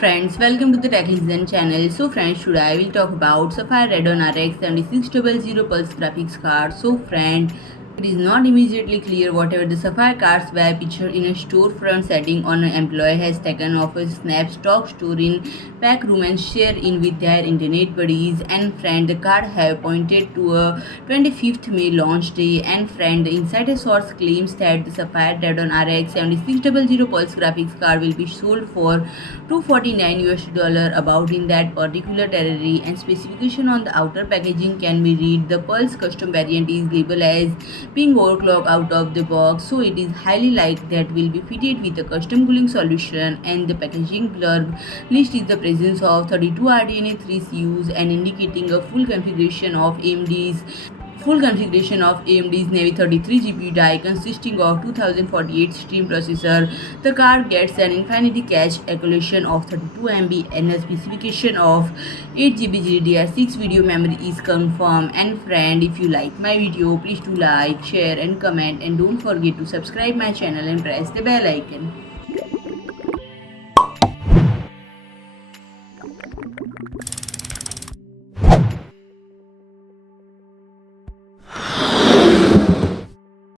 friends, welcome to the Tech Listen channel. So friends, today I will talk about Sapphire Radeon RX 7600 Pulse graphics card. So friend, it is not immediately clear whatever the Sapphire cards were pictured in a storefront setting on an employee has taken off a snap stock store in backroom and share in with their internet buddies and friend. The card have pointed to a 25th May launch day and friend. The insider source claims that the Sapphire Radeon RX 7600 Pulse graphics card will be sold for $249 about in that particular territory, and specification on the outer packaging can be read. The Pulse custom variant is labeled as being overclocked out of the box, so it is highly likely that will be fitted with a custom cooling solution. And the packaging blurb list is the presence of 32 RDNA3 CUs and indicating a full configuration of AMD's Navi 33 GPU die consisting of 2048 stream processor. The card gets an infinity cache allocation of 32 MB and a specification of 8 GB GDDR6 video memory is confirmed. And friend, if you like my video, please do like, share and comment, and don't forget to subscribe my channel and press the bell icon.